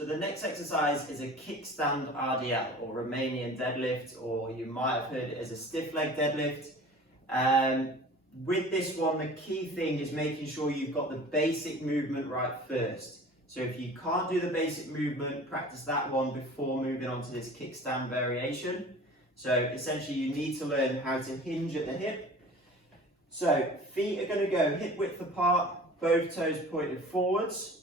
So the next exercise is a kickstand RDL, or Romanian deadlift, or you might have heard it as a stiff leg deadlift. With this one, the key thing is making sure you've got the basic movement right first. So if you can't do the basic movement, practice that one before moving on to this kickstand variation. So essentially you need to learn how to hinge at the hip. So feet are going to go hip width apart, both toes pointed forwards.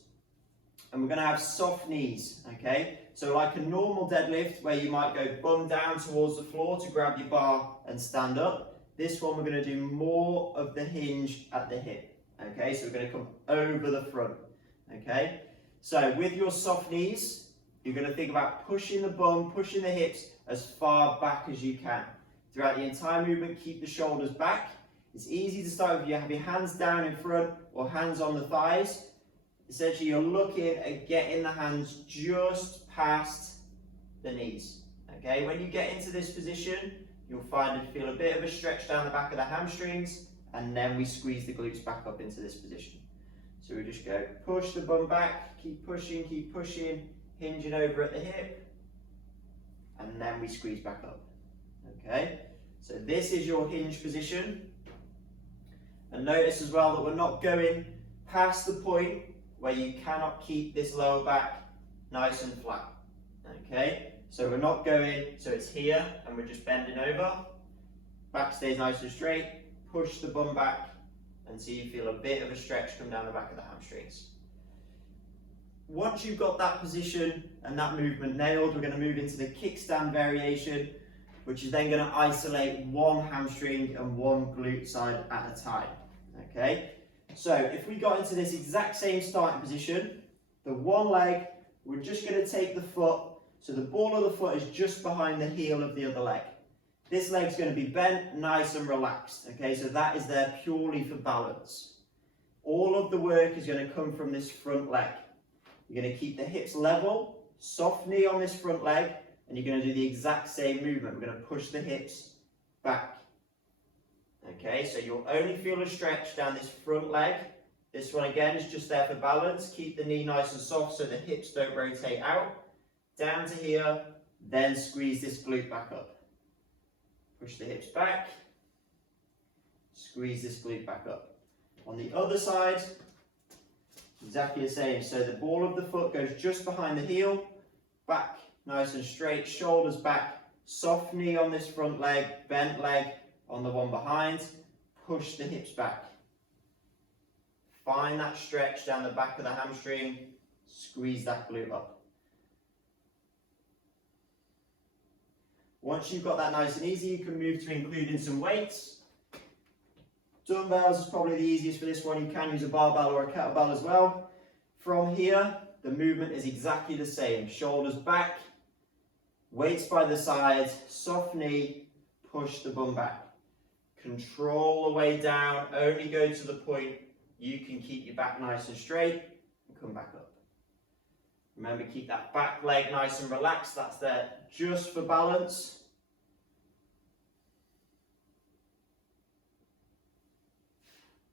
And we're going to have soft knees, okay? So like a normal deadlift where you might go bum down towards the floor to grab your bar and stand up. This one we're going to do more of the hinge at the hip, okay? So we're going to come over the front, okay? So with your soft knees, you're going to think about pushing the bum, pushing the hips as far back as you can. Throughout the entire movement, keep the shoulders back. It's easy to start with you have your hands down in front or hands on the thighs. Essentially, you're looking at getting the hands just past the knees, okay? When you get into this position, you'll find and feel a bit of a stretch down the back of the hamstrings, and then we squeeze the glutes back up into this position. So we just go, push the bum back, keep pushing, hinging over at the hip, and then we squeeze back up, okay? So this is your hinge position. And notice as well that we're not going past the point where you cannot keep this lower back nice and flat, okay? So we're not going, so it's here and we're just bending over, back stays nice and straight, push the bum back until you feel a bit of a stretch come down the back of the hamstrings. Once you've got that position and that movement nailed, we're going to move into the kickstand variation, which is then going to isolate one hamstring and one glute side at a time, okay? So if we got into this exact same starting position, the one leg, we're just going to take the foot, so the ball of the foot is just behind the heel of the other leg. This leg's going to be bent, nice and relaxed, okay? So that is there purely for balance. All of the work is going to come from this front leg. You're going to keep the hips level, soft knee on this front leg, and you're going to do the exact same movement. We're going to push the hips back. Okay, so you'll only feel a stretch down this front leg. This one again is just there for balance. Keep the knee nice and soft so the hips don't rotate out. Down to here, then squeeze this glute back up. Push the hips back. Squeeze this glute back up. On the other side, exactly the same. So the ball of the foot goes just behind the heel. Back nice and straight, shoulders back. Soft knee on this front leg, bent leg on the one behind, push the hips back. Find that stretch down the back of the hamstring, squeeze that glute up. Once you've got that nice and easy, you can move to including some weights. Dumbbells is probably the easiest for this one. You can use a barbell or a kettlebell as well. From here, the movement is exactly the same. Shoulders back, weights by the side, soft knee, push the bum back. Control the way down, only go to the point you can keep your back nice and straight and come back up. Remember, keep that back leg nice and relaxed, that's there just for balance.